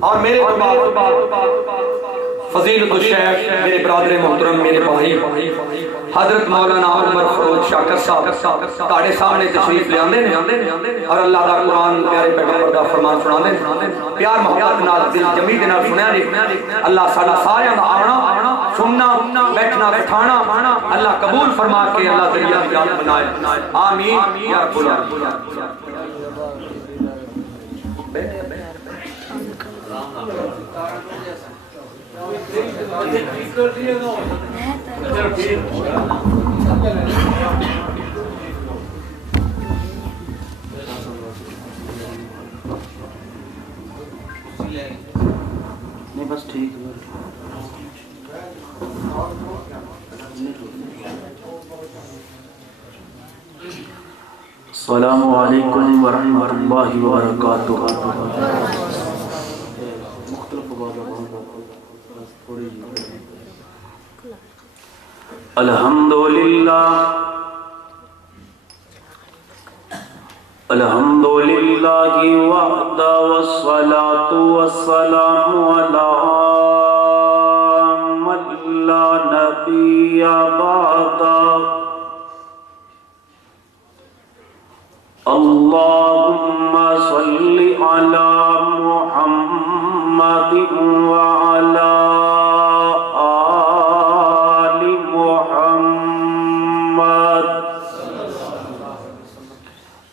اور میرے تو بعد فضیلت الشیخ میرے برادر محترم میرے بھائی حضرت مولانا عمر فروز شاکر صاحب تاڑے سامنے تشریف لے آندے نے اور اللہ دا قرآن پیارے پیغمبر دا فرمان سنا دے پیار محبت نال دل جمی دے نال سنیا نے اللہ ساڈا سارے دا آنا سننا بیٹھنا بٹھانا اللہ قبول فرما کے اللہ ذریعہ نجات بنائے آمین یا رب العالمین۔ نہیں بس ٹھیک ہے۔ السلام علیکم ورحمۃ اللہ وبرکاتہ۔ الحمدللہ وحدہ والصلاة والسلام علی من لا نبی بعدہ۔ اللہم صل علی محمد وعلی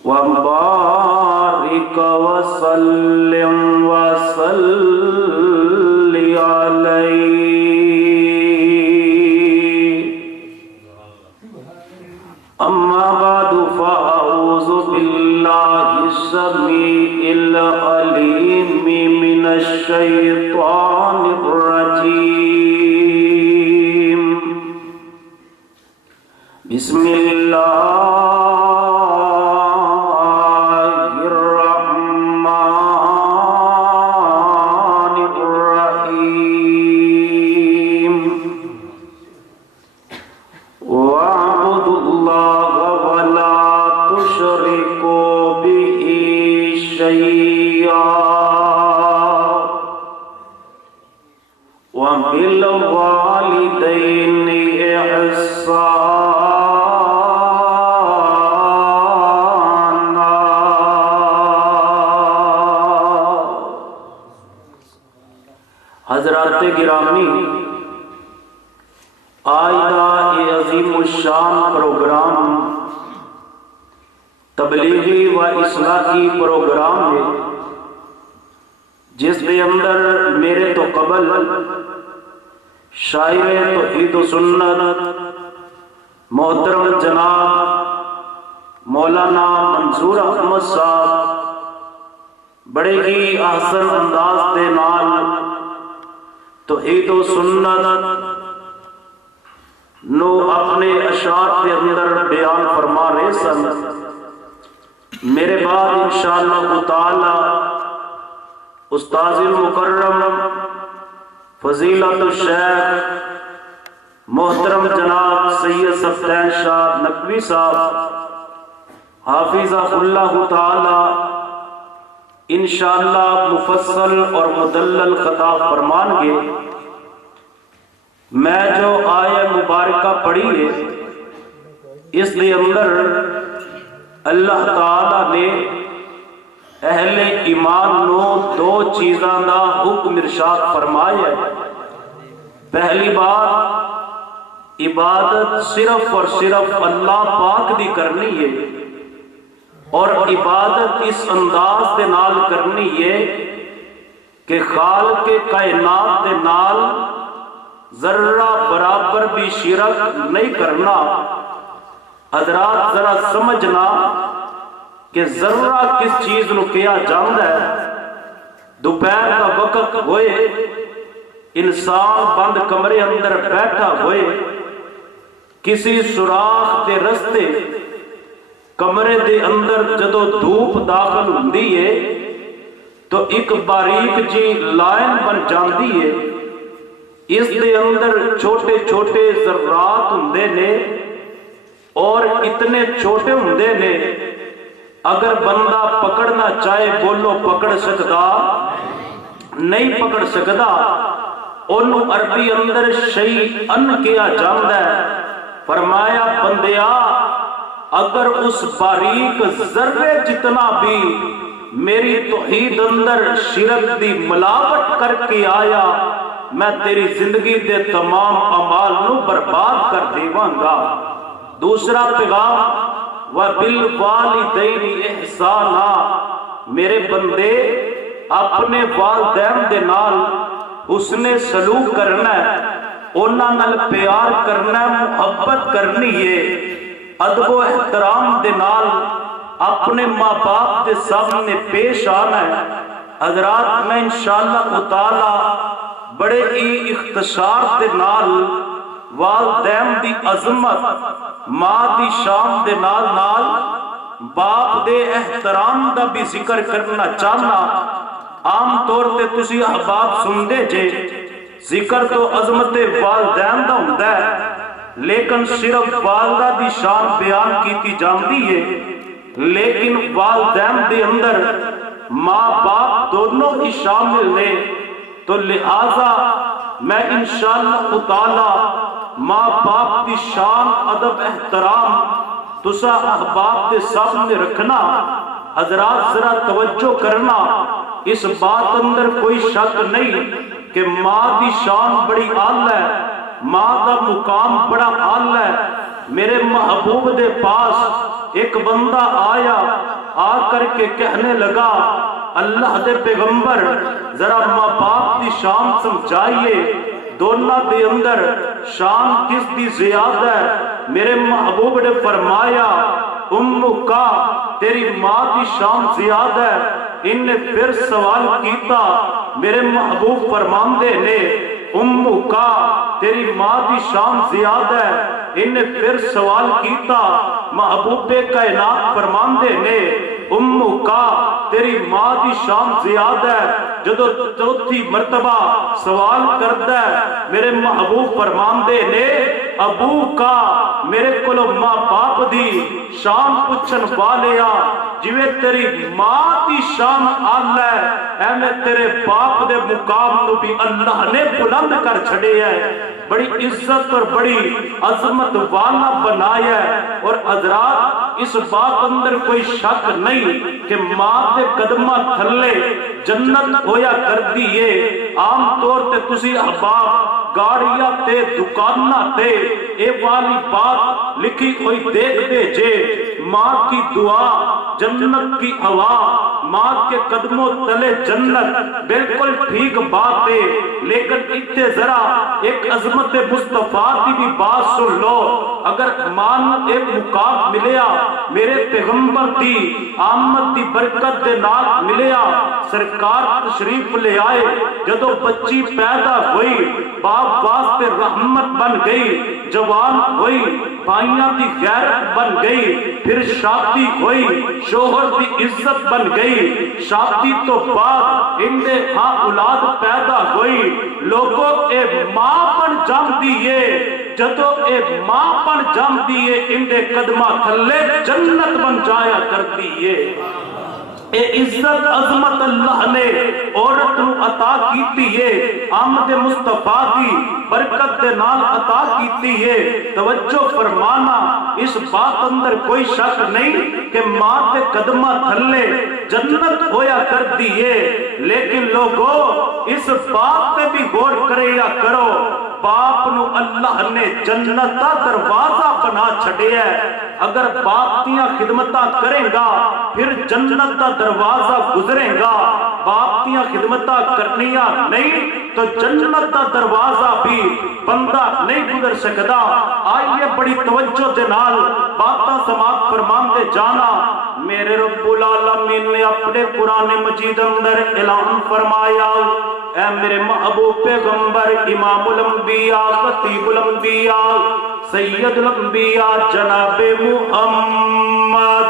وبارك وسلم وصل عليه۔ أما بعد فأعوذ بالله السميع العليم من الشيطان الرجيم۔ بسم الله وبالوالدين إحسانا۔ حضرات گرامی، آج کا یہ عظیم الشان پروگرام تبلیغی و اصلاحی پروگرام ہے، جس کے اندر میرے تو قبل شاعر توحید و سنت محترم جناب مولانا منظور احمد صاحب بڑے ہی احسن انداز دے نال توحید و سنت نو اپنے اشعار کے اندر بیان فرما رہے سن۔ میرے بعد انشاءاللہ تعالی استاذ المکرم فضیلت الشیخ محترم جناب سید صفدین شاہ نقوی صاحب حافظہ اللہ تعالی انشاءاللہ مفصل اور مدلل خطاب فرمان گے۔ میں جو آیہ مبارکہ پڑھی ہے اس کے اندر اللہ تعالی نے اہل ایمان نو دو چیزاں دا حکم ارشاد فرمایا ہے۔ پہلی بات عبادت صرف اور صرف اللہ پاک دی کرنی ہے، اور عبادت اس انداز دے نال کرنی ہے کہ خالق کائنات دے نال ذرہ برابر بھی شرک نہیں کرنا۔ حضرات ذرا سمجھنا کہ ذرہ کس چیز نو کیا جاندہ ہے۔ دوپہر کا وقت ہوئے، انسان بند کمرے اندر بیٹھا ہوئے، کسی سوراخ دے رستے کمرے دے اندر جدو دھوپ داخل ہوندی ہے تو ایک باریک جی لائن بن جاندی ہے، اس دے اندر چھوٹے چھوٹے ذرات ہوندے نے، اور اتنے چھوٹے ہوندے نے اگر بندہ پکڑنا چاہے بولو پکڑ سکتا نہیں پکڑ سکتا، انہوں عربی اندر شیئن کیا جاندہ ہے۔ فرمایا بندیا اگر اس باریک ذرے جتنا بھی میری توحید اندر شرک دی ملاوٹ کر کے آیا، میں تیری زندگی دے تمام اعمال نو برباد کر دیواں گا۔ دوسرا پیغام وَبِالْوَالِدَيْنِ إِحْسَانًا، میرے بندے اپنے والدین دے نال حسن سلوک کرنا ہے، انہاں نال پیار کرنا ہے، محبت کرنی ہے، ادب و احترام دے نال اپنے ماں باپ دے سامنے پیش آنا ہے۔ حضرات میں انشاءاللہ تعالی بڑے ہی اختصار دے نال والدین دی عظمت، ماں دی شان دے نال نال باپ دے احترام دا بھی ذکر کرنا چاہنا۔ عام طور تے تسی احباب سن دے جے ذکر تو عظمت والدین دا ہوندہ ہے، لیکن صرف والدہ دی شان بیان کیتی جاندی ہے، لیکن والدین دے اندر ماں باپ دونوں ہی شامل نے۔ تو لہذا میں انشاءاللہ تعالی ماں باپ دی شان ادب احترام تسا احباب دے سامنے رکھنا۔ حضرات ذرا توجہ کرنا، اس بات اندر کوئی شک نہیں کہ ماں دی شان بڑی اعلی ہے، ماں دا مقام بڑا اعلی ہے۔ میرے محبوب دے پاس ایک بندہ آیا، آ کر کے کہنے لگا اللہ دے پیغمبر ذرا ماں باپ دی شان سمجھائیے، دونوں دے اندر شان کس دی زیادہ ہے؟ میرے محبوب نے فرمایا امو کا، تیری ماں دی شان زیادہ ہے۔ ان نے پھر سوال کیتا، میرے محبوب فرماندے نے امو کا، تیری ماں دی شان زیادہ ہے۔ ان نے پھر سوال کیتا، محبوب کائنات فرماندے نے امو کا، تیری ماں دی شان زیادہ ہے۔ جدو چوتھی مرتبہ سوال کرتا ہے، میرے محبوب فرماندے نے ابو کا، میرے کولو ماں باپ دی شان پوچھن والیا، جویں تیری ماں دی شان اعلی ہے ایویں تیرے باپ دے مقام نو بھی اللہ نے بلند کر چھڑے ہے، بڑی عزت اور بڑی عظمت والا بنایا ہے۔ اور حضرات اس بات اندر کوئی شک نہیں کہ ماں دے قدمہ تھلے جنت ہویا کر دیئے۔ عام طور تے تسی احباب گاڑیاں تے دکانہ تے اے والی بات لکھی ہوئی دیکھ دے جے، ماں کی دعا جنت کی ہوا، ماں کے قدموں تلے جنت، بالکل ٹھیک بات ہے۔ لیکن اتنے ذرا ایک عظمت مصطفیٰ کی بھی بات سن لو، اگر ماں ایک مقام ملیا میرے پیغمبر دی آمد دی برکت دے نال ملیا، سرکار تشریف لے آئے، جدو بچی پیدا ہوئی باپ واسطے رحمت بن گئی، جوان ہوئی بھائیاں دی غیرت بن گئی، پھر شادی ہوئی شوہر دی عزت بن گئی، شادی تو بعد ان دے ہاں اولاد پیدا ہوئی، لوگوں اے ماں بن جام دیئے، جدو اے ماں بن جام دیئے ان دے قدمہ تھلے جنت بن جایا کر دیئے۔ اے عزت عظمت اللہ نے عورت نو عطا کیتی ہے، آمد مصطفیٰ دی برکت دے نال عطا کیتی ہے۔ توجہ فرمانا، اس بات اندر کوئی شک نہیں کہ ماں دے قدمہ تھلے جنت ہویا کر دیئے، لیکن لوگوں اس بات پہ بھی غور کرے یا کرو، باپ نو اللہ نے جنت دا دروازہ بنا چھڑے ہے۔ اگر باپ دیاں خدمتاں کریں گا پھر جنت دا دروازہ گزریں گا، باپ دیاں خدمتاں کرنیاں نہیں تو جنت دا دروازہ بھی بندہ نہیں گزر سکتا۔ آئیے بڑی توجہ دے نال باتاں سماعت فرمان دے جانا۔ میرے رب العالمین نے اپنے قرآن مجید اندر اعلان فرمایا، اے میرے محبوب پیغمبر امام الانبیاء خطیب الانبیاء سید الانبیاء جناب محمد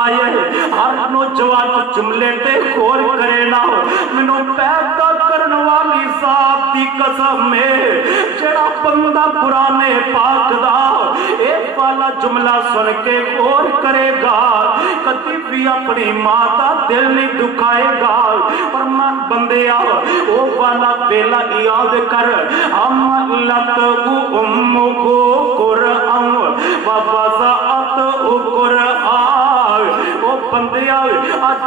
آیا ہے ہر نوجوان جملے تے غور کرے نا مینوں پیدا کرن والی ذات دی قسم ہے جڑا بندہ قرآن پاک دا اے والا جملہ سن کے غور کرے گا کبھی بھی اپنی ماں دا دل نہیں دکھائے گا فرمان بندیا او والا ویلا یاد کر ہم لت ام کو قرآن ووضعت قرآن او بندیا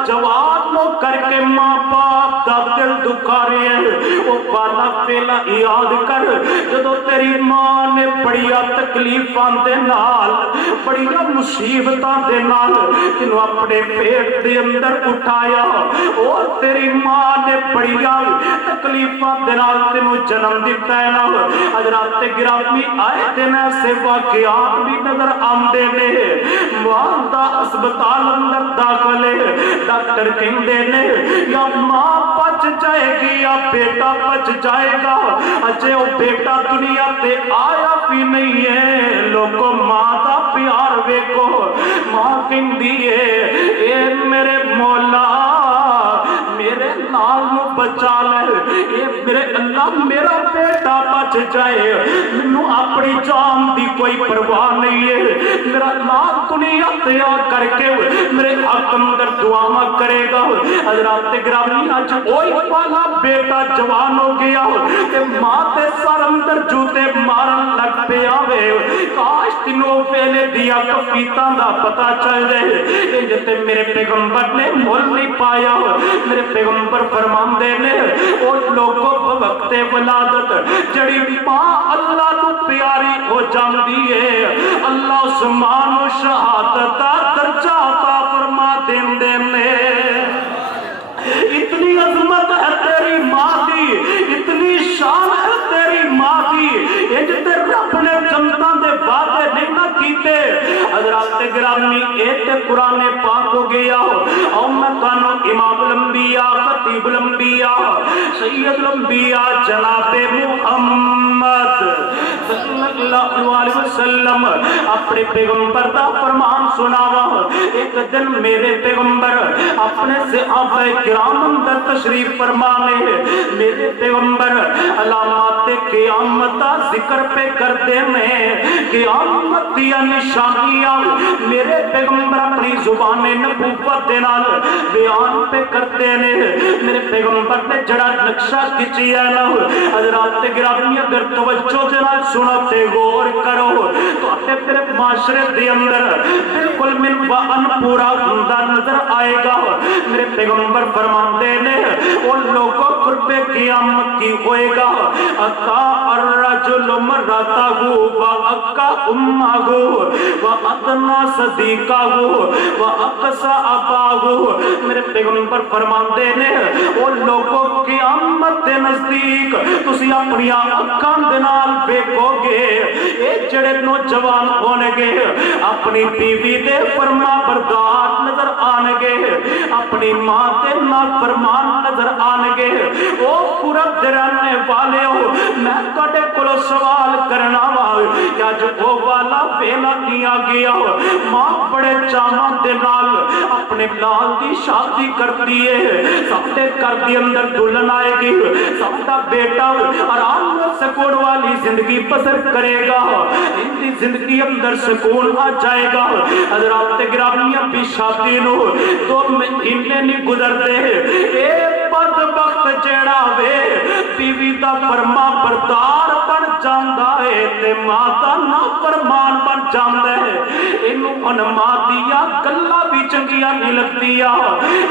جواب نو کر کے ماں باپ دا دل دکھا رہے ہیں او والا ویلا یاد کر جدو تیری ماں نے بڑیا تکلیفاں دے نال بڑیا مصیبتاں دے نال تینوں اپنے پیٹ دے اندر اٹھایا اور تیری ماں نے بڑیا تکلیفاں دے نال تینوں جنم دیتا ہے نا حضرات گرامی آئے دن ایسے واقعات بھی نظر آمدے نے ماں دا اسپتال اندر داخل ہے ڈاکٹر کہندے نے یا ماں بچ جائے گی یا بیٹا بچ جائے گا اجے وہ بیٹا دنیا تے آیا بھی نہیں ہے لوگوں ماں دا پیار ویکھو ماں کہندی ہے اے میرے مولا میرے نال نو بچا لے اے میرے اللہ میرا بیٹا بچ جائے مینوں اپنی جان دی کوئی پرواہ نہیں ہے میرا نام دنیا تے آ کر کے میرے حق اندر دعا کرے گا حضرات گرامی اج اوہی والا بیٹا جوان ہو گیا کہ ماں تے سر اندر جوتے مارن لگ پیا وے کاش تینوں ویلے دیا کفیتاں دا پتہ چل جائے انج تے میرے پیغمبر نے مول نہیں پایا میرے پیغمبر فرماندے نے او لوگوں بوقت ولادت جڑی ماں اللہ تو پیاری ہو جاندی ہے اللہ عثمان و شہادت دا درجہ عطا فرما دیندے نے اتنی عظمت ہے تیری ماں دی اتنی شان ہے تیری ماں دی انج تے رب نے جنتاں دے وعدے نہیں نہ کیتے حضرات گرامی اے تے قرآن پاک ہو گیا اور میں تانوں امام الانبیاء خطیب الانبیاء سید الانبیاء جناب محمد صلی اللہ علیہ وسلم اپنے پیغمبر دا فرمان سناوا ایک دن میرے پیغمبر اپنے صحابہ کرام اندر تشریف فرمانے میرے پیغمبر علامات قیامت دا ذکر پہ کرتے ہیں قیامت دیا نشانیاں میرے پیغمبر اپنی زبان نبوت دے نال بیان پہ کرتے ہیں میرے پیغمبر نے جڑا نقشہ کھچیا نا حضرات گرامی اگر توجہ دے نال سنو تے غور کرو تو اپنے میرے معاشرے دے اندر بالکل من وعن پورا ہوندا نظر آئے گا میرے پیغمبر فرماندے نے ان لوگوں قرب قیامت کی ہوئے گا اکا الرجل مرتاہ و اکا امہ و ادنا صدیقہ و اقصا اباہ میرے پیغمبر فرماندے نے ان لوگوں قیامت دے نزدیک تسی اپنی اکھاں دے نال ویکھو گے اے جڑے نوجوان ہونے گے اپنی بیوی دے فرما بردار نظر آنے گے اپنی ماں تے نافرمان نظر آنے گے او قرب دے رہنے والے ہو میں تواڈے کولوں سوال کرنا وا یا جو او والا ویلا کیا گیا ماں بڑے چاواں دے نال اپنے لال دی شادی کرتی ہے سب دے گھر دے اندر دلہن آئے گی سب دا بیٹا آرام سکون والی زندگی بسر کرے گا ان کی زندگی اندر سکون آ جائے گا حضرات گرامی بھی شادی نو 2 مہینے نہیں گزرتے اے بدبخت جیڑا وے بیوی دا فرما بردار بن جاندا ہے تے ماں دا نافرمان بن جاندا ہے اینو ان ماں دیا گلاں بھی چنگیاں نہیں لگدیاں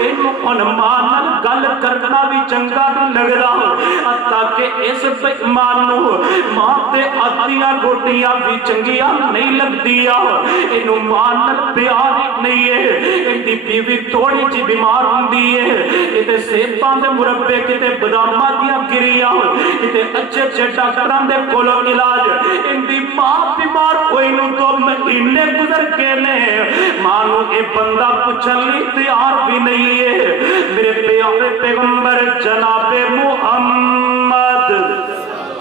اینو ان ماں نال گل کرنا بھی چنگا نہیں لگدا حتیٰ کہ اس بیمان نو ماں تے آدیاں روٹیاں بھی چنگیاں نہیں لگدیاں اینو ماں نال پیار نہیں ہے ایندی بیوی تھوڑی جی بیمار ہوندی ہے کتے سیباں دے مربے کتے باداماں دیاں گریاں کتے اچھے اچھے ڈاکٹراں دے کولوں علاج ایندی ماں بیمار ہوئی نو 2 مہینے گزر کے نے ماں نو اے بندہ پوچھن لئی تیار بھی نہیں ہے میرے پیارے پیغمبر جناب محمد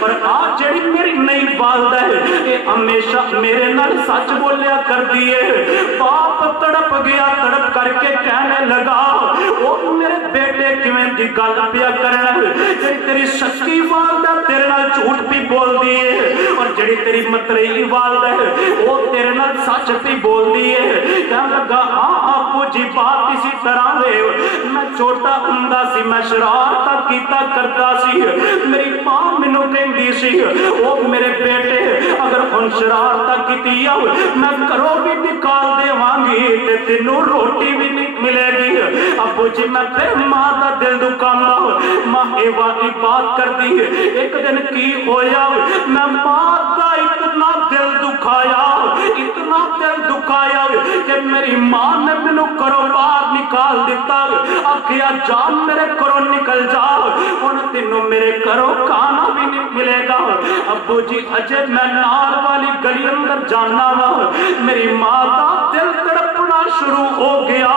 اور آج جڑی میری نئی والدہ ہے یہ ہمیشہ میرے نال سچ بولیا کر دیے. باپ تڑپ گیا, تڑپ کر کے کہنے لگا او میرے بیٹے کیویں دی گل پیا کرنا ہے, تیری سچی والدہ تیرے نال جھوٹ بھی بول دیے اور جڑی تیری متریلی والدہ ہے وہ تیرے نال سچ بھی بول دیے. کہنے لگا ہاں ابو جی بات اسی طرح ہے, میں چھوٹا ہوندا سی میں شرارت کیتا کرتا سی, میری ماں مینوں کہندی سی او میرے بیٹے اگر ہن شرارت کیتی آ میں گھروں بھی نکال دیواں گی تے تینوں روٹی بھی نہیں ملے گی. ابو جی میں پھر ماں دا دل دکھانا, ماں اے والی بات کر دی. ایک دن کی ہویا میں ماں دا اتنا دل دکھایا, اتنا دل دکھایا کہ میری ماں نے مینوں گھروں باہر نکال دیتا, آکھیا جان میرے گھروں نکل جا ہن تینوں میرے گھروں کھانا بھی نہیں ملے گا. ابو جی اجے میں نال والی گلی اندر جانا وا, میری ماں دا دل تڑپنا شروع ہو گیا,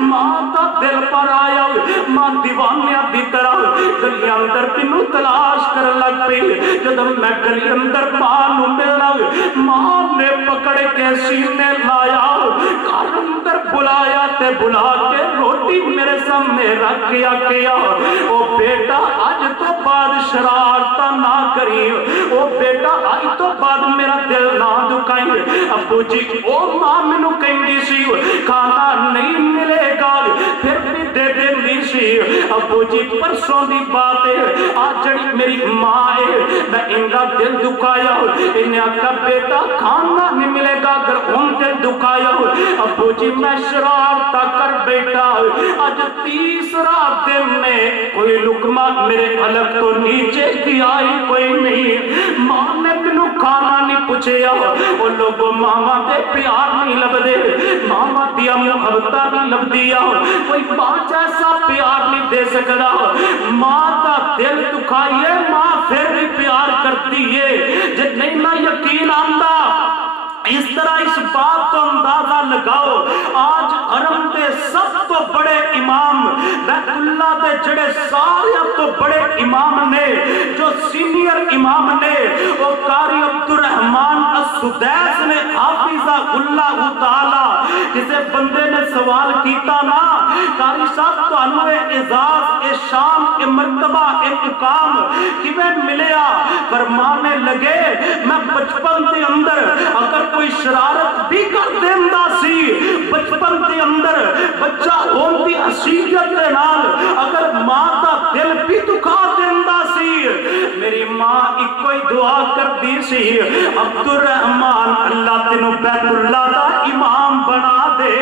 ماں دا دل پر آیا, ماں دیوانیاں دی طرح گلی اندر تینوں تلاش کرن لگ پئی. جدوں میں گلی اندر ماں نوں ملنا ماں نے پکڑ کے سینے لایا, گھر اندر بلایا تے بلا کے روٹی میرے سامنے رکھ کے آکھیا او بیٹا اج تو بعد شرارت نہ کری, او بیٹا اج تو بعد میرا دل نہ دکھائی. ابو جی او ماں مینوں کہندی سی کھانا نہیں ملے گا پھر بھی دے دیندی سی. ابو جی پرسوں دی بات ہے, آج جڑی میری ماں ہے میں ان دا دل دکھایا, انہیں آکھا بیٹا کھانا نہیں ملے گا اگر ہم دل دکھایا. ابو جی میں شرارت کر بیٹھا, آج تیسرا دن میں کوئی لقمہ میرے حلق تو نیچے کی آئی کوئی نہیں. ماں نے مینوں کھانا نہیں پوچھیا, وہ لوگوں ماما دے پیار نہیں لبدے, ماما دیا محبت نہیں لبدیا, کوئی ماں جیسا پیار نہیں دے سکتا. ماں دا دل دکھائیے ماں پھر بھی پیار کرتی ہے. جب نہیں نہ یقین آندا اس طرح اس بات کو اندازہ لگاؤ, آج حرم دے سب تو بڑے امام بیت اللہ دے جڑے سارے تو بڑے امام نے جو سینئر امام نے وہ قاری عبد الرحمن السدیس نے حافظہ اللہ تعالی, جسے بندے نے سوال کیتا نا قاری صاحب تو انوے اعزاز اے شام اے مرتبہ اے مقام کیویں ملیا, فرمانے لگے میں بچپن دے اندر اگر کوئی شرارت بھی کر دیندا سی, بچپن دے اندر بچہ ہون دی حیثیت دے نال اگر ماں دا دل بھی دکھا دیندا سی, میری ماں ایک کوئی دعا کردی سی عبد الرحمن اللہ تینوں بیت اللہ دا امام بنا دے,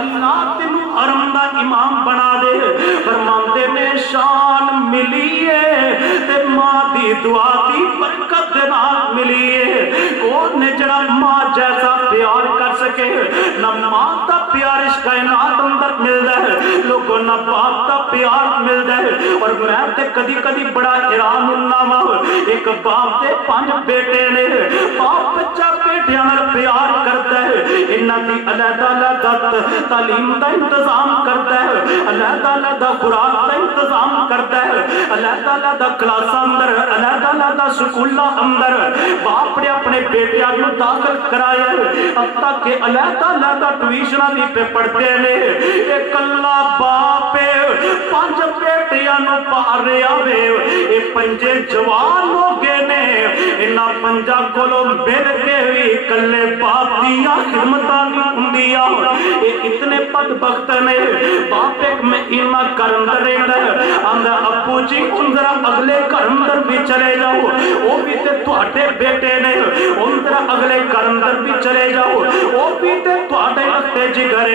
اللہ تینوں حرم دا امام بنا دے. فرماندے نے شان ملی ہے تے ماں دی دعا دی برکت دے نال ملی ہے. کون نے جڑا ماں جیسا پیار کر سکے, نہ ماں دا پیار اس کائنات اندر ملدا ہے, لوگوں نہ باپ دا پیار ملدا ہے. اور میں تے کدی کدی بڑا حیران ہوندا وا, ایک باپ دے 5 بیٹے نے, باپ بچہ بیٹیاں نال پیار کردا ہے, انہاں دی علیحدہ علیحدہ تعلیم دا انتظام کردا ہے, علیحدہ علیحدہ خوراک دا انتظام کردا ہے, علیحدہ علیحدہ کلاساں اندر علیحدہ علیحدہ سکولاں اندر باپ نے اپنے بیٹیاں نوں داخل کرایا, اب تک کہ علیحدہ علیحدہ ٹیوشناں بھی پہ پڑھتے نے. ایک اللہ باپ 5 بیٹیاں نوں پال رہا وے, اے 5 جوان ہو گئے نے, انہاں 5 کولوں مل کے بھی کلے باپ دیاں خدمتاں نہیں ہوندیاں. اے اتنے بدبخت نے, باپ ایک مہینہ گھر اندر رہندا ہے, آندا ابو جی ذرا اگلے گھر اندر بھی چلے جاؤ, وہ بھی تے تواڈے بیٹے نے, ذرا اگلے گھر اندر بھی چلے جاؤ, وہ بھی تے تواڈے ہتے جگر.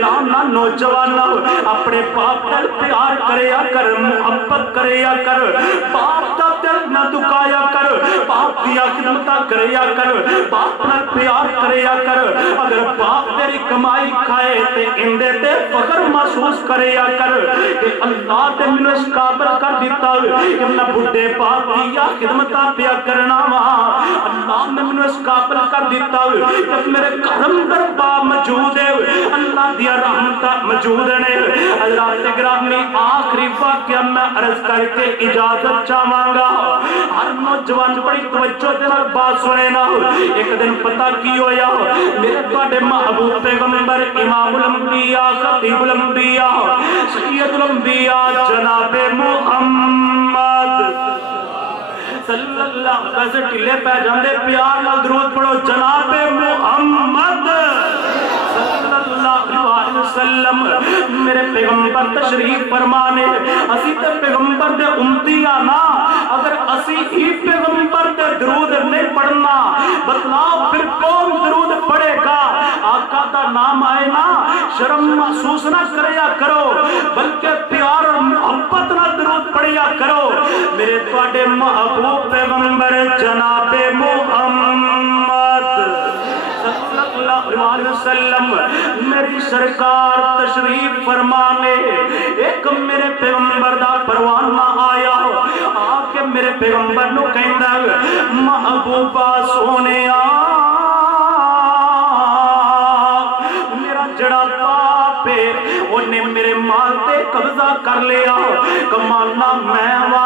نہ نوجوان اپنے باپ نال پیار کریا کر, محبت کریا کر, باپ دا دل نہ دکھایا کر, باپ دیا خدمتاں کریا کر, باپ نال پیار کریا کر. اگر باپ تیری کمائی کھائے تے اندے تے فخر محسوس کریا کر کہ اللہ تے مینوں اس قابل کر دیتا کہ میں بڈھے باپ دیا خدمتاں پیا کرنا وا, اللہ نے مینوں اس قابل کر دیتا کہ میرے گھر اندر باپ موجود ہے, اللہ دیا رحمتاں موجود نے. حضرات گرامی آخری واقعہ میں عرض کر کے اجازت چاہواں گا. ہر ہر نوجوان بڑی توجہ دے نال بات سنے نا ایک دن پتہ کی ہویا میرے تواڈے محبوب پیغمبر امام الانبیاء خطیب الانبیاء سید الانبیاء جناب محمد صلی اللہ علیہ وسلم ٹھلے پہ جاندے پیار نال درود پڑھو جناب محمد صلی اللہ علیہ وسلم میرے پیغمبر تشریف فرمانے اسی تے پیغمبر دے امتی آنا اگر اسی ہی پیغمبر دے درود نہیں پڑھنا بتلاؤ پھر کون درود پڑھے گا آقا دا نام آئے نا شرم محسوس نہ کریا کرو بلکہ پیار اور محبت نہ درود پڑھیا کرو میرے تواڈے محبوب پیغمبر جناب محمد صلی اللہ علیہ وسلم میری سرکار تشریف فرمانے ایک میرے پیغمبر دا پروانہ آیا آ کے میرے پیغمبر نو کہندا محبوبہ سونیا میرا جڑا باپ ہے انہیں میرے مال تے قبضہ کر لیا کمانا میں وا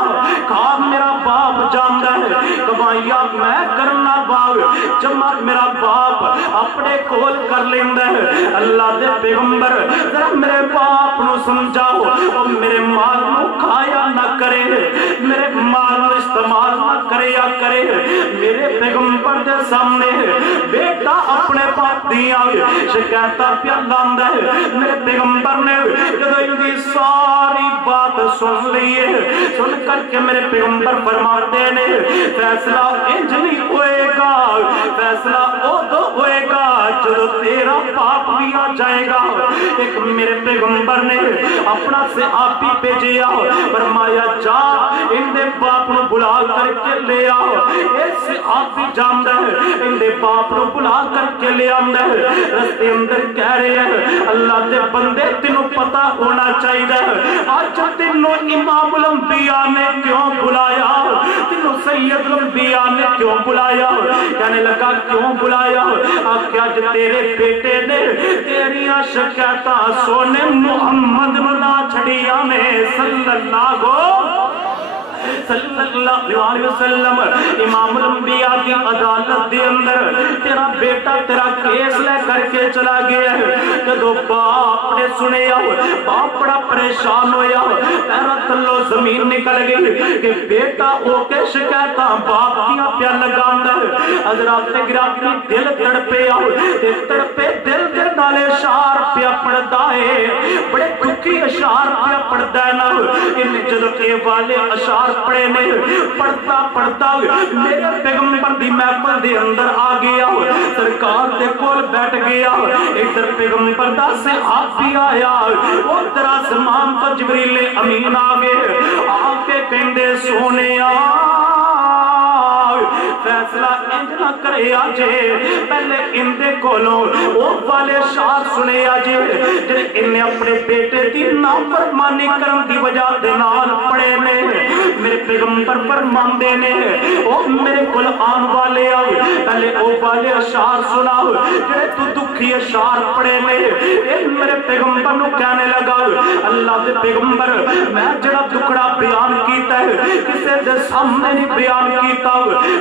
کھا میرا باپ جاندا ہے کمائیا میں کرنا باغ جمع میرا باپ اپنے کول کر لیندا ہے اللہ دے پیغمبر ذرا میرے باپ نو سمجھاؤ او میرے مال نو کھایا نہ کرے میرے مال نو استعمال نہ کریا کرے میرے پیغمبر دے سامنے بیٹا اپنے باپ دیاں شکایتاں پیا لاندا ہے میرے پیغمبر نے جدوں ان کی ساری بات سن لی ہے سن کر کے میرے پیغمبر فرماتے نے فیصلہ انج نہیں ہوئے گا فیصلہ ادو ہوئے گا جدو تیرا باپ بھی آ جائے گا ایک میرے پیغمبر نے اپنا صحابی بھیجیا فرمایا جا ان دے باپ نو بلا کر کے لے آ اس صحابی جاندا ہے ان دے باپ نو بلا کر کے لے آندا ہے رستے اندر کہہ رہے ہیں اللہ دے بندے تینوں پتہ ہونا چاہیے آج تینوں امام الانبیاء نے کیوں بلایا تینوں سید الانبیاء نے کیوں بلایا کہنے لگا کیوں بلایا آکھیا آج تیرے بیٹے نے تیریاں شکایتاں سونے محمد نہ چھڑیاں نے صلی اللہ علیہ وسلم امام الانبیاء کی عدالت دے اندر تیرا بیٹا تیرا کیس لے کر کے چلا گیا ہے جدو باپ نے سنیا باپ بڑا پریشان ہویا پیرا تھلو زمین نکل گئی کہ بیٹا ہو کے شکایتاں باپ دیا پیا لگاندا ہے حضرات گرامی دل تڑپے تے تڑپے دل دے نالے اشعار پیا پڑھدا ہے بڑے دکھی اشعار پیا پڑھدا ہے نا ان جدو اے والے اشعار پڑھے نے پڑھتا پڑھتا میرے پیغمبر دی محفل دے اندر آ گیا سرکار دے کول بیٹھ گیا ادھر پیغمبر دا صحابی آیا ادھر آسمان تو جبریل امین آ گئے آ کے کہندے سونیا فیصلہ انج نہ کرے آجے پہلے اندے کولوں او والے شعر سنے آجے جنہیں انہیں اپنے بیٹے دی نافرمانی کرن دی وجہ دے نال پڑے نے میرے پیغمبر فرماندے نے او میرے کول آن والے آؤ پہلے او والے اشعار سناؤ جنہیں تو دکھی اشعار پڑے نے میرے پیغمبر نو کہنے لگا اللہ دے پیغمبر میں جڑا دکڑا بیان کیتا ہے کسے دے سامنے نہیں بیان کیتا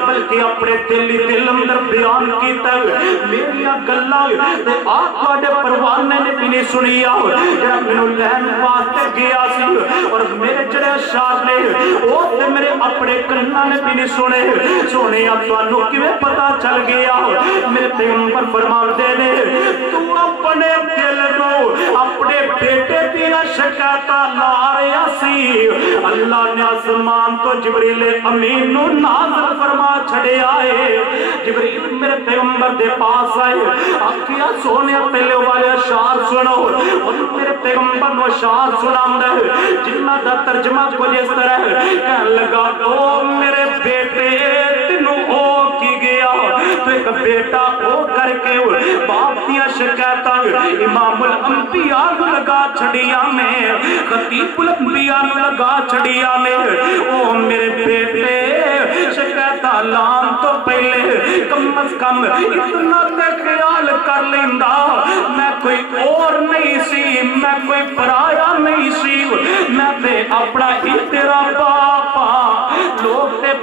بلکہ اپنے دل اندر بیان کیتا ہے میری گلاں تے آپ تواڈے پروانے نے بھی نہیں سنیا جڑا مینوں لین واسطے گیا سی اور میرے جڑے اشعار نے او تے میرے اپنے کاناں نے بھی نہیں سنے سونیا تانوں کیویں پتہ چل گیا میرے پیغمبر فرماندے نے تو اپنے دل نو اپنے بیٹے دی شکایتاں لا رہیا سی اللہ نے آسمان تو جبریل امین نو نازل فرما چھڑے آئے جبریل میرے پیغمبر دے پاس آئے آکھیا سونے پہلے والے اشعار سنو اور میرے پیغمبر نو اشعار سناوندا ہے جنہ دا ترجمہ کچھ اس طرح ہے کہنے لگا او میرے بیٹے تینوں ہو کی گیا تو ایک بیٹا ہو کر کے باپ دیا شکایتاں امام الانبیاء لگا چھڑیاں میں خطیب الانبیاء لگا چھڑیاں میں او میرے بیٹے شکایتاں لان تو پہلے کم از کم اتنا تے خیال کر لیندا میں کوئی اور نہیں سی میں کوئی پرایا نہیں سی میں تے اپنا ہی تیرا باپا لوگ تے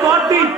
ਤੁਹਾਡੀ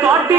ਤੁਹਾਡੀ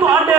ਤੁਹਾਡੇ